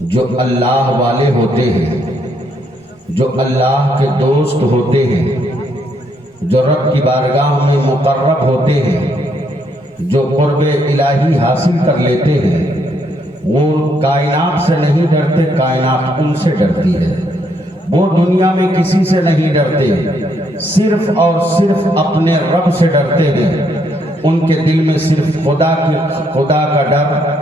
جو اللہ والے ہوتے ہیں، جو اللہ کے دوست ہوتے ہیں، جو رب کی بارگاہ میں مقرب ہوتے ہیں، جو قرب الہی حاصل کر لیتے ہیں، وہ کائنات سے نہیں ڈرتے، کائنات ان سے ڈرتی ہے۔ وہ دنیا میں کسی سے نہیں ڈرتے، صرف اور صرف اپنے رب سے ڈرتے ہیں۔ ان کے دل میں صرف خدا کا ڈر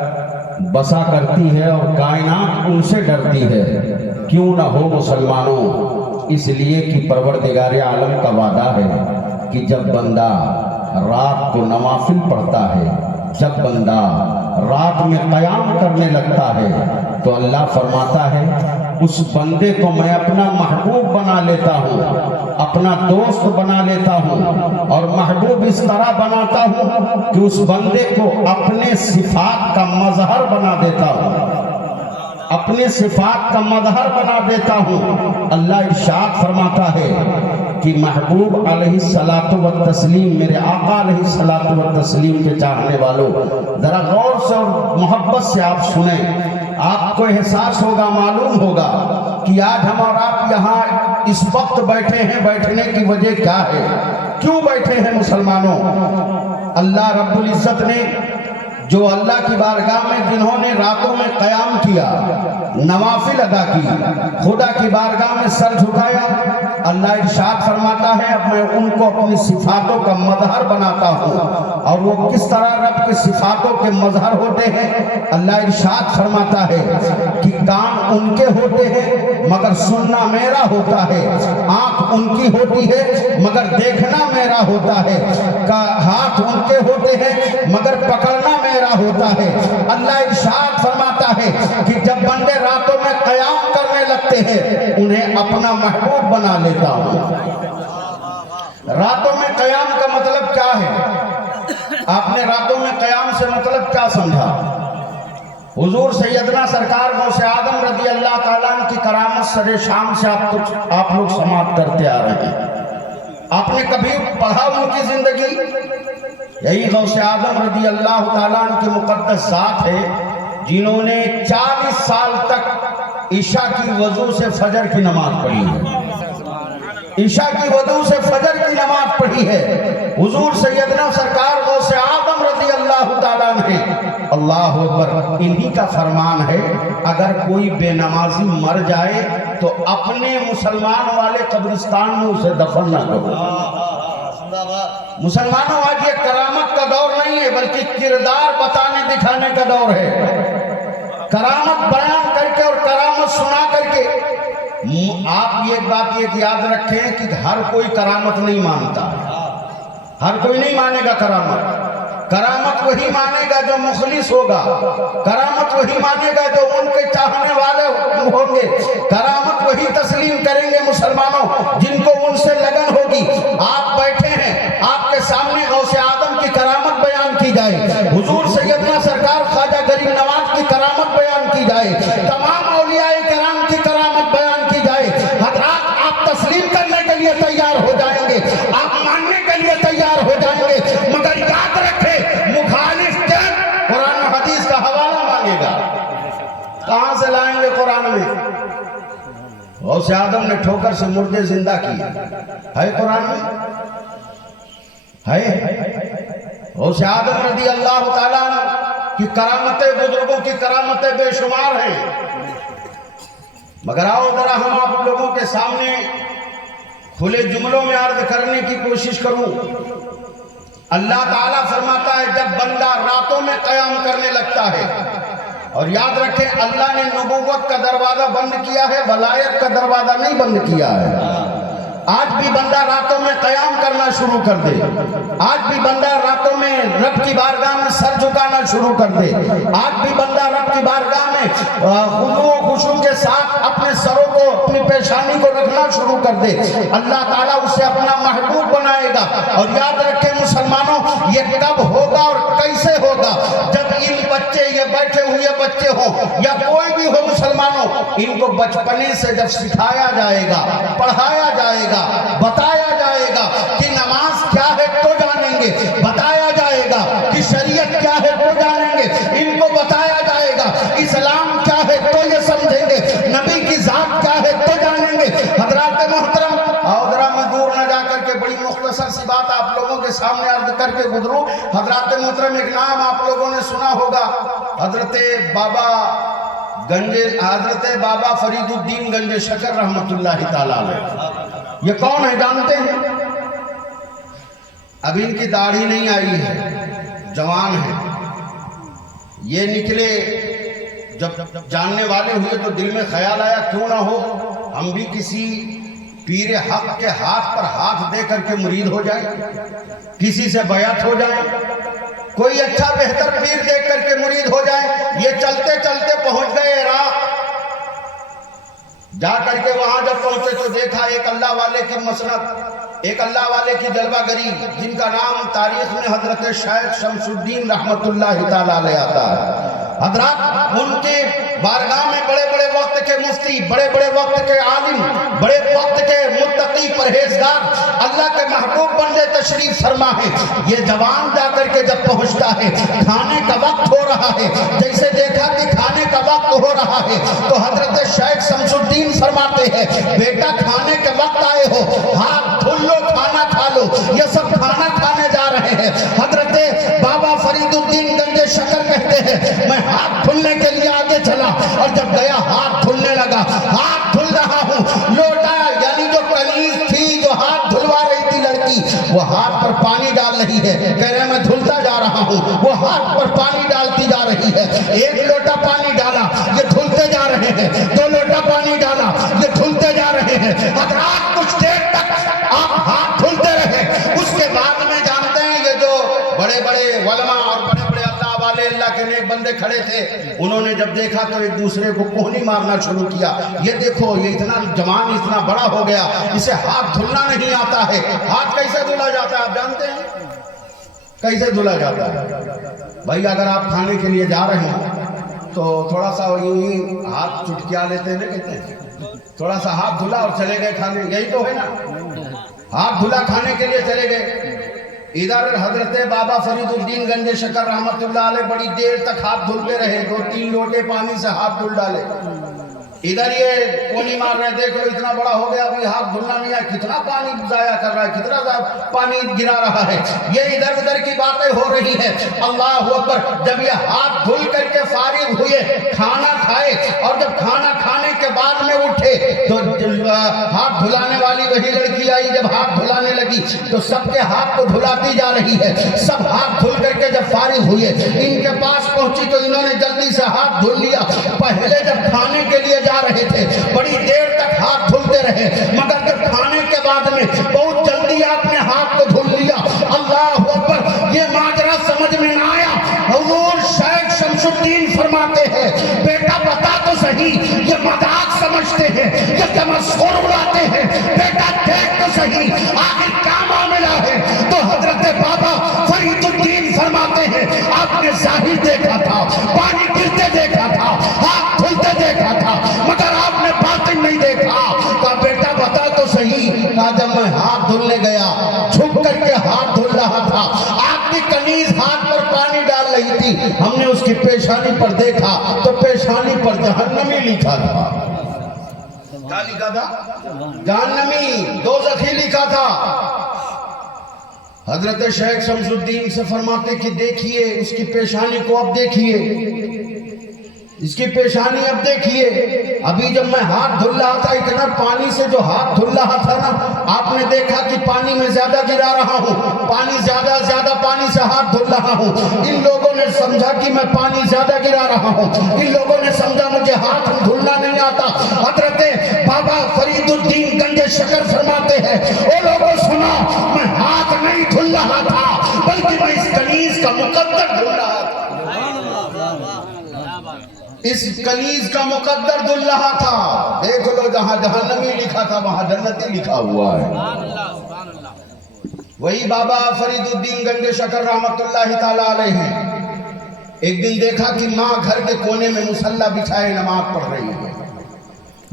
بسا کرتی ہے اور کائنات ان سے ڈرتی ہے۔ کیوں نہ ہو مسلمانوں، اس لیے کہ پروردگار عالم کا وعدہ ہے کہ جب بندہ رات کو نوافل پڑھتا ہے، جب بندہ رات میں قیام کرنے لگتا ہے، تو اللہ فرماتا ہے اس بندے کو میں اپنا محبوب بنا لیتا ہوں، اپنا دوست بنا لیتا ہوں، اور محبوب اس طرح بناتا ہوں کہ اس بندے کو اپنے صفات کا مظہر بنا دیتا ہوں، اپنے صفات کا مظہر بنا دیتا ہوں۔ اللہ ارشاد فرماتا ہے کہ محبوب علیہ الصلاۃ والتسلیم، میرے آقا علیہ الصلاۃ والتسلیم کے چاہنے والوں، ذرا غور سے اور محبت سے آپ سنیں، آپ کو احساس ہوگا، معلوم ہوگا کہ آج ہم اور آپ یہاں اس وقت بیٹھے ہیں، بیٹھنے کی وجہ کیا ہے، کیوں بیٹھے ہیں مسلمانوں؟ اللہ رب العزت نے جو اللہ کی بارگاہ میں جنہوں نے راتوں میں قیام کیا، نوافل ادا کی، خدا کی بارگاہ میں سر جھکایا، اللہ ارشاد فرماتا ہے اب میں ان کو اپنی صفاتوں کا مظہر بناتا ہوں۔ اور وہ کس طرح رب کی صفاتوں کے مظہر ہوتے ہیں؟ اللہ ارشاد فرماتا ہے کہ کان ان کے ہوتے ہیں مگر سننا میرا ہوتا ہے، آنکھ ان کی ہوتی ہے مگر دیکھنا میرا ہوتا ہے، ہاتھ ان کے ہوتے ہیں مگر پکڑنا میرا ہوتا ہے۔ اللہ ارشاد فرماتا ہے کہ جب بندے راتوں میں قیام کرنے لگتے ہیں، انہیں اپنا محبوب بنا لیتا ہوں۔ راتوں میں قیام کا مطلب کیا ہے؟ آپ نے راتوں میں قیام سے مطلب کیا سمجھا؟ حضور سیدنا سرکار غوث اعظم رضی اللہ تعالیٰ عنہ کی کرامت سر شام سے آپ لوگ سماعت کرتے آ رہے ہیں۔ آپ نے کبھی پڑھا ان کی زندگی؟ یہی غوث اعظم رضی اللہ تعالیٰ عنہ کی مقدس ذات ہے جنہوں نے 40 سال تک عشاء کی وضو سے فجر کی نماز پڑھی ہے، عشاء کی وضو سے فجر کی نماز پڑھی ہے۔ حضور سیدنا سرکار غوث اعظم رضی اللہ تعالیٰ عنہ، اللہ اکبر، انہی کا فرمان ہے اگر کوئی بے نمازی مر جائے تو اپنے مسلمان والے قبرستان میں اسے دفن نہ کرو۔ مسلمانوں، آج یہ کرامت کا دور نہیں ہے بلکہ کردار بتانے دکھانے کا دور ہے۔ کرامت بیان کر کے اور کرامت سنا کر کے، آپ یہ بات یاد رکھیں کہ ہر کوئی کرامت نہیں مانتا، ہر کوئی نہیں مانے گا کرامت۔ کرامت وہی مانے گا جو مخلص ہوگا، کرامت وہی مانے گا جو ان کے چاہنے والے ہوں گے، کرامت وہی تسلیم کریں گے مسلمانوں جن کو ان سے لگن ہوگی۔ آپ بیٹھے ہیں، آپ کے سامنے غوث اعظم کی کرامت بیان کی جائے، حضور سیدنا سرکار خواجہ غریب نواز کی کرامت بیان کی جائے، تمام اولیاء کرام کی کرامت بیان کی جائے، حضرات آپ تسلیم کرنے کے لیے تیار ہو جائیں گے، آپ ماننے کے لیے تیار ہو جائیں گے، مگر یاد رکھیں مخالف جن قرآن و حدیث کا حوالہ مانگے گا۔ کہاں سے لائیں گے قرآن میں؟ غوث اعظم نے ٹھوکر سے مردے زندہ کیے، ہے قرآن میں؟ ہے؟ غوث اعظم رضی اللہ تعالیٰ کی کرامتیں، بزرگوں کی کرامتیں بے شمار ہیں، مگر آؤ ذرا ہم آپ لوگوں کے سامنے کھلے جملوں میں عرض کرنے کی کوشش کروں۔ اللہ تعالیٰ فرماتا ہے جب بندہ راتوں میں قیام کرنے لگتا ہے، اور یاد رکھیں اللہ نے نبوت کا دروازہ بند کیا ہے، ولایت کا دروازہ نہیں بند کیا ہے۔ آج بھی بندہ راتوں میں قیام کرنا شروع کر دے، آج بھی بندہ راتوں میں رب کی بارگاہ میں سر جھکانا شروع کر دے، آج بھی بندہ رب کی بارگاہ میں خضوع و خشوع کے ساتھ اپنے سروں کو، اپنی پیشانی کو رکھنا شروع کر دے، اللہ تعالیٰ اسے اپنا محبوب بنائے گا۔ اور یاد رکھیں مسلمانوں، یہ کب ہوگا اور کیسے ہوگا؟ جب ان بچے، یہ بیٹھے ہوئے بچے ہوں یا کوئی بھی ہو مسلمانوں، ان کو بچپنے سے جب سکھایا جائے گا، پڑھایا جائے گا، بتایا جائے گا کہ نماز کیا ہے تو جانیں گے، بتایا جائے گا کہ شریعت کیا ہے تو جانیں گے، ان کو بتایا جائے گا اسلام کیا ہے تو یہ गुजरू। हजरत मोहतरम एक नाम आप लोगों ने सुना होगा, हजरत बाबा फरीदुद्दीन गंज शकर रहमतुल्लाह ताला अलैह। ये कौन है जानते हैं? अभी इनकी दाढ़ी नहीं आई है, जवान है। ये निकले, जब जानने वाले हुए तो दिल में ख्याल आया क्यों ना हो हम भी किसी पीर हक के हाथ पर हाथ दे करके मुरीद हो जाए, किसी से बैत हो जाए, कोई अच्छा बेहतर पीर देख करके मुरीद हो जाए। ये चलते चलते पहुंच गए इराक। जा करके वहां जब पहुंचे तो देखा एक अल्लाह वाले की मसनद, एक अल्लाह वाले की जलवागरी, जिनका नाम तारीख में हजरत शेख शमसुद्दीन रहमतुल्लाह ताला अलैह आता है। हजरत उनके बारगाह में बड़े बड़े वक्त के मुफ्ती, बड़े बड़े वक्त के आलिम, बड़े वक्त के मुत्तकी परहेजगार, अल्लाह के महबूब बंदे तशरीफ फरमा है। ये जवान जाकर के जब पहुंचता है, खाने का वक्त हो रहा है, जैसे देखा कि खाने का वक्त हो रहा है तो हजरत शेख शमसुद्दीन फरमाते हैं, बेटा खाने के वक्त आए हो, हाथ धुल लो, खाना खा लो। ये सब खाना खाने जा रहे हैं। हजरत बाबा फरीदुद्दीन गंज शकर कहते हैं, मैं हाथ धुलने के लिए आगे चला और जब गया हाथ धुलने लगा, हाथ धुल रहा हूँ, लोटा यानी जो कलीज थी जो हाथ धुलवा रही थी लड़की, वो हाथ पर पानी डाल रही है, कह रहे मैं धुलता जा रहा हूँ, वो हाथ पर पानी डालती जा रही है। एक लोटा पानी डाला, ये धुलते जा रहे हैं, दो लोटा पानी डाला, ये धुलते जा रहे हैं। अगर आप कुछ देर तक आप हाथ धुलते रहे, उसके बाद में जानते हैं ये जो बड़े बड़े उलमा और बड़े बड़े अल्लाह वाले, अल्लाह के नेक बंदे खड़े थे, उन्होंने जब देखा तो एक दूसरे को कोहनी मारना शुरू किया। ये देखो ये इतना जवान इतना बड़ा हो गया, इसे हाथ धुलना नहीं आता है। हाथ कैसे धुला जाता है आप जानते हैं? कैसे धुला जाता है? भाई अगर आप खाने के लिए जा रहे हैं तो थोड़ा सा यूं हाथ चुटकिया लेते हैं, कहते हैं थोड़ा सा हाथ धुला और चले गए खाने, यही तो है ना। हाथ धुला खाने के लिए चले गए। इधर हजरत बाबा फरीदुद्दीन गंज शकर रहमतुल्लाह अलैह बड़ी देर तक हाथ धुलते रहे, 2-3 लोटे पानी से हाथ धुल डाले। इधर ये कोनी मार रहे, देख लो इतना बड़ा हो गया, अभी हाथ धुलना नहीं है, कितना पानी जाया कर रहा है, कितना पानी गिरा रहा है। ये इधर उधर की बातें हो रही है। अल्लाह अकबर। जब ये हाथ धुल करके फारिग हुए, खाना खाए और जब खाना खाने के बाद में उठे तो हाथ धुलाने वाली वही लड़की आई। जब हाथ धुलाने लगी तो सबके हाथ को धुलाती जा रही है। सब हाथ धुल करके जब फारिग हुए, इनके पास पहुंची तो इन्होंने जल्दी से हाथ धुल लिया। पहले जब खाने के लिए जा रहे थे बड़ी देर तक हाथ धुलते रहे, मगर जब खाने के बाद में बहुत जल्दी आपने हाथ को धुल लिया। अल्लाह अकबर। ये माजरा समझ में ना आया। हुजूर शेख शमसुद्दीन फरमाते हैं, बेटा बता तो सही, ये मजाक समझते हैं, ये तमस्खुर उड़ाते हैं, बेटा देख तो सही आखिर क्या मामला है। तो हजरत बाबा फरीदुद्दीन फरमाते हैं, आपने जाहिर देखा था, पानी गिरते देखा था, हाथ धुलते देखा था, मगर आपने बातिन नहीं देखा। कहा बेटा बता तो सही। कहा जब मैं हाथ धुलने गया, झुक करके हाथ धुल रहा था, आपकी कनीज हाथ पर पानी डाल रही थी, हमने उसकी पेशानी पर देखा तो पेशानी पर जहन्नमी लिखा था। क्या लिखा था? जहन्नमी, दोज़खी लिखा था। हजरत शेख शमसुद्दीन से फरमाते कि देखिए उसकी पेशानी को, अब देखिए इसकी पेशानी, अब देखिए। अभी जब मैं हाथ धुल रहा था, इतना पानी से जो हाथ धुल रहा था ना, आपने देखा कि पानी में ज्यादा गिरा रहा हूँ, पानी ज्यादा पानी से हाथ धुल रहा हूँ। इन लोगों ने समझा कि मैं पानी ज्यादा गिरा रहा हूँ, इन लोगों ने समझा मुझे हाथ धुलना नहीं आता। हजरत बाबा फरीदुद्दीन गंज शकर फरमाते हैं, ओ लोगों सुनो, मैं हाथ नहीं धुल रहा था, बल्कि मैं इस कनीज का मुकद्दर धुल रहा था। इस कनीज का मुकद्दर धुल रहा था। देख लो, जहां जहन्नमी लिखा था वहां जन्नती लिखा हुआ है। वही बाबा फरीदुद्दीन गंज शकर रहमतुल्लाह ताला अलैह हैं। एक दिन देखा कि माँ घर के कोने में मुसल्ला बिछाए नमाज पढ़ रही है।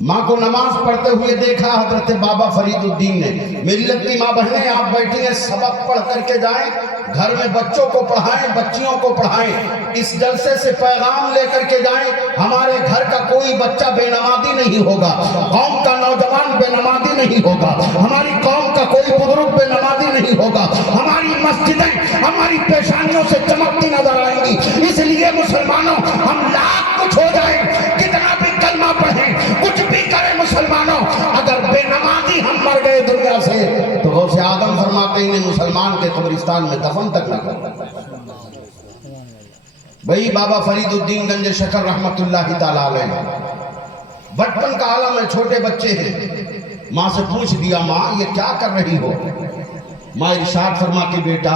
माँ को नमाज पढ़ते हुए देखा हजरत बाबा फरीदुद्दीन ने। मेरी लगती माँ बहनें, आप बैठी हैं, सबक पढ़ करके जाएं, घर में बच्चों को पढ़ाएं, बच्चियों को पढ़ाएं। इस जलसे से पैगाम लेकर के जाएं, हमारे घर का कोई बच्चा बेनमाजी नहीं होगा, कौम का नौजवान बेनमाजी नहीं होगा, हमारी कौम का कोई बुजुर्ग बेनमाजी नहीं नाजिल होगा, हमारी मस्जिदें हमारी पेशानियों से चमकती नजर आएंगी। इसलिए मुसलमानों, हम लाख कुछ हो जाए, कितना भी कलमा पढ़ें, कुछ भी करें मुसलमानों, अगर बेनमाजी हम मर गए दुनिया से तो गौसे आदम फरमाते हैं इन्हें मुसलमान के कब्रिस्तान में दफन तक न कर। वही बाबा फरीदुद्दीन गंज शकर रहमतुल्लाह ताला अलैह, बचपन का आलम है, छोटे बच्चे हैं, माँ से पूछ दिया, माँ ये क्या कर रही हो? माँ इरशाद फरमाती, बेटा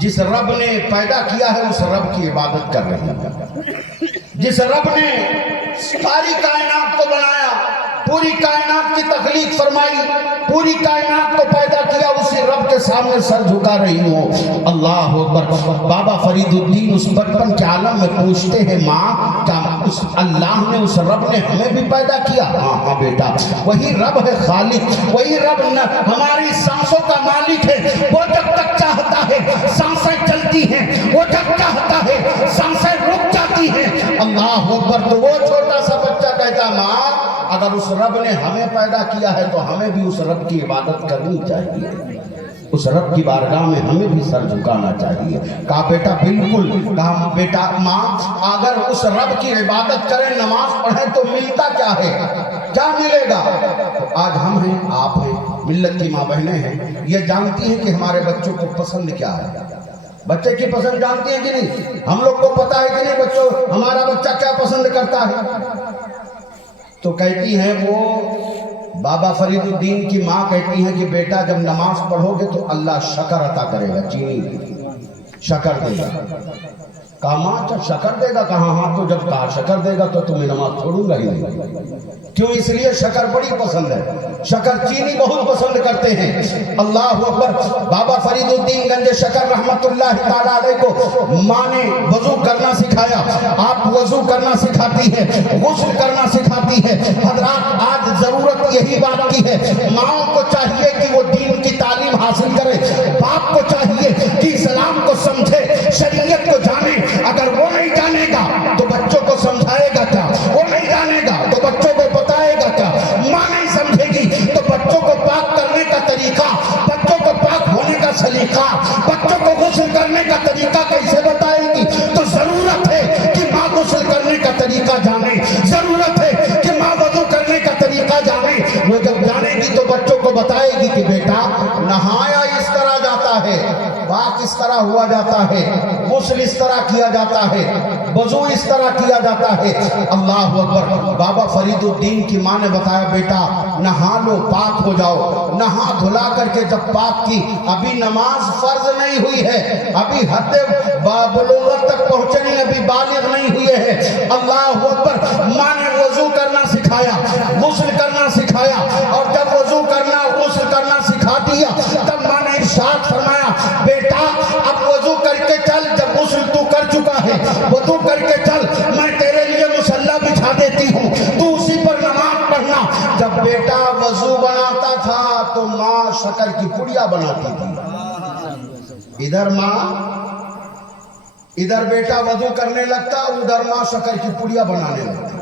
जिस रब ने पैदा किया है उस रब की इबादत कर रही है। जिस रब ने सारी कायनात को बनाया, पूरी कायनात की तख्लीक फरमाई, पूरी कायनात को पैदा किया, उसी रब के सामने सर झुका रही हो। अल्लाह अकबर। बाबा फरीदुद्दीन उस बचपन के आलम में पूछते हैं, माँ क्या उस अल्लाह ने, उस रब ने हमें भी पैदा किया? हाँ हाँ बेटा, वही रब है खालिक, वही रब न हमारी सांसों का मालिक है। वो जब तक चाहता है सांसें चलती हैं, वो जब चाहता है सांसें रुक जाती हैं। अल्लाह अकबर। तो वो छोटा सा बच्चा कहता, माँ अगर उस रब ने हमें पैदा किया है तो हमें भी उस रब की इबादत करनी चाहिए, उस रब की बारगाह में हमें भी सर झुकाना चाहिए। कहा बेटा बिल्कुल। कहा बेटा माँ अगर उस रब की इबादत करें, नमाज पढ़ें तो मिलता क्या है, क्या मिलेगा? तो आज हम हैं, आप हैं, मिल्लत की माँ बहनें हैं, ये जानती हैं कि हमारे बच्चों को पसंद क्या है। बच्चे की पसंद जानती हैं कि नहीं? हम लोग को पता है कि नहीं बच्चों हमारा बच्चा क्या पसंद करता है? तो कहती हैं वो, बाबा फरीदुद्दीन की माँ कहती हैं कि बेटा जब नमाज पढ़ोगे तो अल्लाह शकर अता करेगा, चीनी शकर देगा। कहा माँ जब शकर देगा? कहा हाँ। तो जब कहा शकर देगा तो तुम्हें नमाज छोड़ूंगा ही नहीं। क्यों? इसलिए शकर बड़ी पसंद है, शकर चीनी बहुत पसंद करते हैं। अल्लाह अकबर। बाबा फरीदुद्दीन गंज शकर रहमतुल्लाह ताला अलैह को माँ ने वजू करना सिखाया। आप वजू करना सिखाती है, गुस्ल करना सिखाती है। हजरात आज जरूरत यही बात की है, माओ को चाहिए कि वो दीन की तालीम हासिल करे, बाप को चाहिए कि इस्लाम को समझे, शरीयत को जाने। अगर वो नहीं जानेगा तो बच्चों को समझाएगा क्या? वो नहीं जानेगा तो बच्चों को बताएगा क्या? माँ नहीं समझेगी तो बच्चों को पाक करने का तरीका, बच्चों को पाक होने का सलीका, बच्चों को गुस्ल करने का तरीका कैसे बताएगी? तो जरूरत है कि माँ गुस्ल करने का तरीका जाने, जरूरत है कि माँ वजू करने का तरीका जाने। वो जब जानेगी तो बच्चों को बताएगी कि बेटा नहाया इस तरह जाता है, पाक इस तरह हुआ जाता है, गुस्ल इस तरह किया जाता है, वजू इस तरह किया जाता है। अल्लाह अकबर। बाबा फरीदुद्दीन की माँ ने बताया, बेटा नहा लो, पाक हो जाओ। नहा धुला करके जब पाक की, अभी नमाज फर्ज नहीं हुई है, अभी हद बुलूगत तक पहुंचे नहीं, अभी बालिग नहीं हुए हैं। अल्लाह अकबर। माँ ने वजू करना सिखाया, गुस्ल करना सिखाया, और जब वजू करना गुस्ल करना सिखा दिया तब माँ ने इरशाद फरमाया, बेटा अब वजू करके चल, जब गुस्ल तू कर चुका है वजू करके चल, मैं तेरे लिए मुसल्ला बिछा देती हूँ, तू उसी पर नमाज पढ़ना। जब बेटा वजू बनाता था तो माँ शक्कर की पुड़िया बनाती थी। इधर माँ, इधर बेटा वजू करने लगता, उधर माँ शक्कर की पुड़िया बनाने लगती।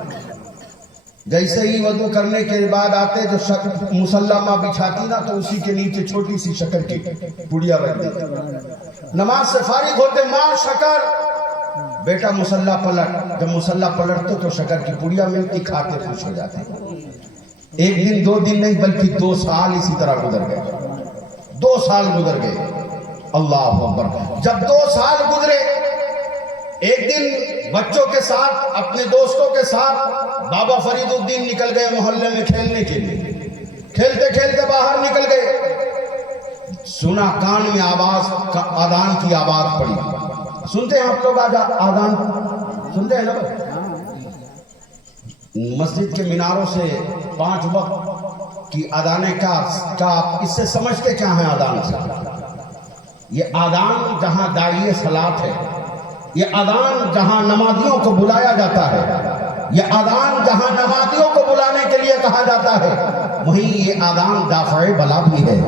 जैसे ही वजू करने के बाद आते जो मुसल्ला माँ बिछाती ना, तो उसी के नीचे छोटी सी शक्कर की पुड़िया रख देती। नमाज से फारिग होते माँ शक्कर, बेटा मुसल्ला पलट। जब मुसल्ला पलटते तो शक्कर की पुड़िया मिलती, खाते खुश हो जाते। एक दिन दो दिन नहीं बल्कि 2 साल इसी तरह गुजर गए, 2 साल गुजर गए। अल्लाह अकबर। जब 2 साल गुजरे, एक दिन बच्चों के साथ, अपने दोस्तों के साथ बाबा फरीदुद्दीन निकल गए मोहल्ले में खेलने के लिए। खेलते खेलते बाहर निकल गए, सुना कान में आवाज, आदान की आवाज पड़ी। सुनते हैं आप लोग आदान सुनते हैं ना? मस्जिद के मीनारों से 5 वक्त की आदाने का इससे समझते क्या है आदान से? ये आदान जहां दाइए सलात है, ये अदान जहां नमाजियों को बुलाया जाता है, ये अदान जहां नमाजियों को बुलाने के लिए कहा जाता है, वहीं ये अदान दाफ़े बला भी है।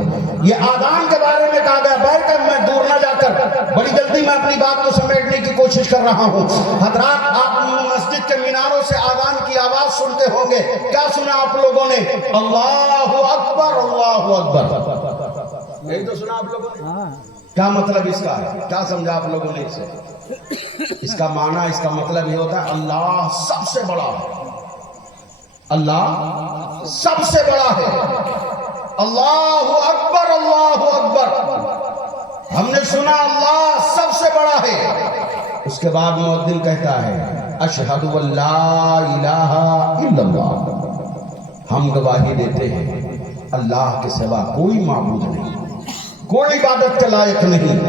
ये अदान के बारे में कहा गया, बैठकर मैं दूर न जाकर, बड़ी जल्दी मैं अपनी बात को समेटने की कोशिश कर रहा हूँ। हजरात, आप मस्जिद के मीनारों से अदान की आवाज सुनते होंगे। क्या सुना आप लोगों ने? अल्लाहु अकबर, अल्लाहु अकबर। یہی تو سنا آپ لوگوں نے. کیا مطلب اس کا ہے؟ کیا سمجھا آپ لوگوں نے اسے؟ اس کا معنی، اس کا مطلب یہ ہوتا ہے اللہ سب سے بڑا ہے. اللہ سب سے بڑا ہے. اللہ اکبر، اللہ اکبر. ہم نے سنا اللہ سب سے بڑا ہے. اس کے بعد مؤذن کہتا ہے اشہد ان لا الہ الا اللہ. ہم گواہی دیتے ہیں اللہ کے سوا کوئی معبود نہیں، کوئی عبادت کے لائق نہیں.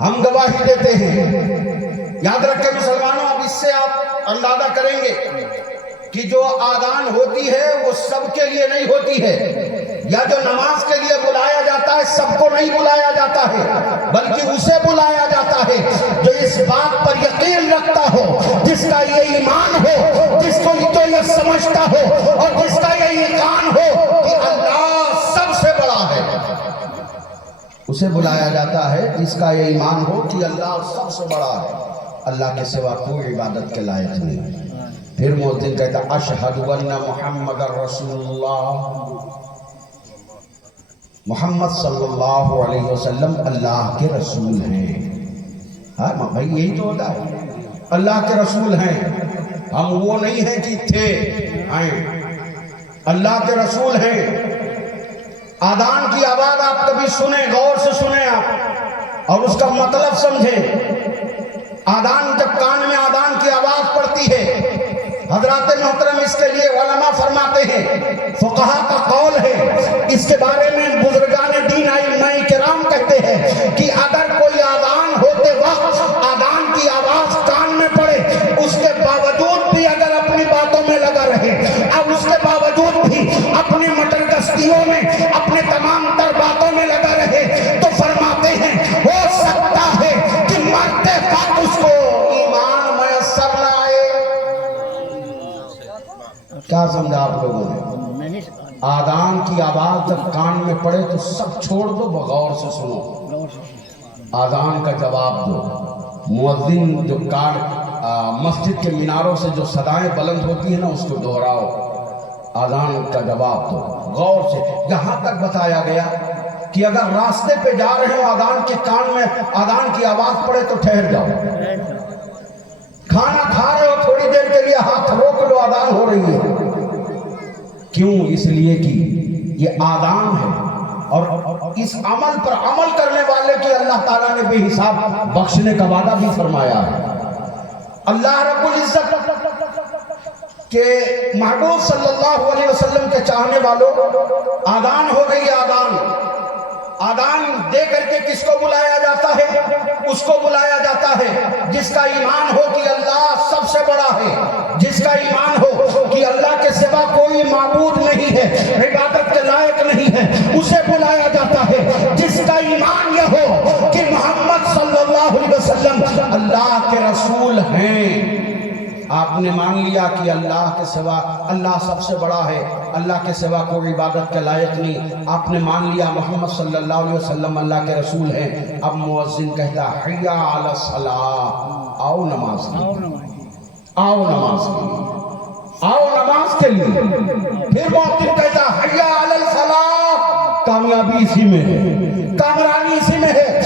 ہم گواہی دیتے ہیں. یاد رکھیں مسلمانوں، اب اس سے آپ اندازہ کریں گے کہ جو آذان ہوتی ہے وہ سب کے لیے نہیں ہوتی ہے، یا جو نماز کے لیے بلایا جاتا ہے سب کو نہیں بلایا جاتا ہے، بلکہ اسے بلایا جاتا ہے جو اس بات پر یقین رکھتا ہو، جس کا یہ ایمان ہو، جس کو تو یہ سمجھتا ہو اور جس کا یہ یقین ہو کہ اللہ سب سے بڑا ہے. اسے بلایا جاتا ہے جس کا یہ ایمان ہو کہ اللہ سب سے بڑا ہے، اللہ کے سوا کوئی عبادت کے لائق نہیں. پھر مؤذن کہتا اشہد ان محمد رسول اللہ. محمد صلی اللہ علیہ وسلم اللہ کے رسول ہیں. ہاں بھائی یہی تو ہوتا ہے، اللہ کے رسول ہیں. ہم وہ نہیں ہیں کہ تھے آئیں، اللہ کے رسول ہیں. آذان کی آواز آپ کبھی سنیں، غور سے سنیں آپ اور اس کا مطلب سمجھیں. آذان جب کان میں آذان کی آواز پڑتی ہے، حضرات محترم اس کے لیے علماء فرماتے ہیں، فقہا کا قول ہے، اس کے بارے میں بزرگان دین ائمہ کرام کہتے ہیں کہ اگر کوئی آذان ہوتے وقت آذان کی آواز کان میں پڑے، اس کے باوجود بھی اگر اپنی باتوں میں لگا رہے، اب اس کے باوجود بھی اپنی مٹر گشتیوں میں، اپنے تمام تر باتوں میں لگا رہے، تو فرماتے ہیں ہو سکتا ہے کہ مرتے وقت اس کو ایمان میسر نہ آئے. کیا سمجھا آپ لوگوں نے؟ آذان کی آواز جب کان میں پڑے تو سب چھوڑ دو، بغور سے سنو، آذان کا جواب دو. مؤذن جو مسجد کے میناروں سے جو صدائیں بلند ہوتی ہیں نا، اس کو دہراؤ، آذان کا جواب دو غور سے. یہاں تک بتایا گیا کہ اگر راستے پہ جا رہے ہو، آذان کے کان میں آذان کی آواز پڑے تو ٹھہر جاؤ. کھانا کھا رہے ہو، تھوڑی دیر کے لیے ہاتھ روک لو، آذان ہو رہی ہے. کیوں؟ اس لیے کہ یہ آذان ہے اور اس عمل پر عمل کرنے والے کی اللہ تعالیٰ نے بے حساب بخشنے کا وعدہ بھی فرمایا ہے. اللہ رب العزت کہ محبوب صلی اللہ علیہ وسلم کے چاہنے والوں، آذان ہو گئی. آذان دے کر کے کس کو بلایا جاتا ہے؟ اس کو بلایا جاتا ہے جس کا ایمان ہو کہ اللہ سب سے بڑا ہے، جس کا ایمان ہو کہ اللہ کے سوا کوئی معبود نہیں ہے، عبادت کے لائق نہیں ہے، اسے بلایا جاتا ہے. جس کا ایمان یہ ہو کہ محمد صلی اللہ علیہ وسلم اللہ کے رسول ہیں. آپ نے مان لیا کہ اللہ کے سوا، اللہ سب سے بڑا ہے، اللہ کے سوا کوئی عبادت کے لائق نہیں. آپ نے مان لیا محمد صلی اللہ علیہ وسلم اللہ کے رسول ہیں. اب مؤذن کہتا حی علی الصلاۃ، آؤ نماز کے لیے، آؤ نماز کے لیے، آؤ نماز کے لیے. پھر مؤذن کہتا حی علی الفلاح، کامیابی اسی میں ہے، کامرانی اسی میں ہے.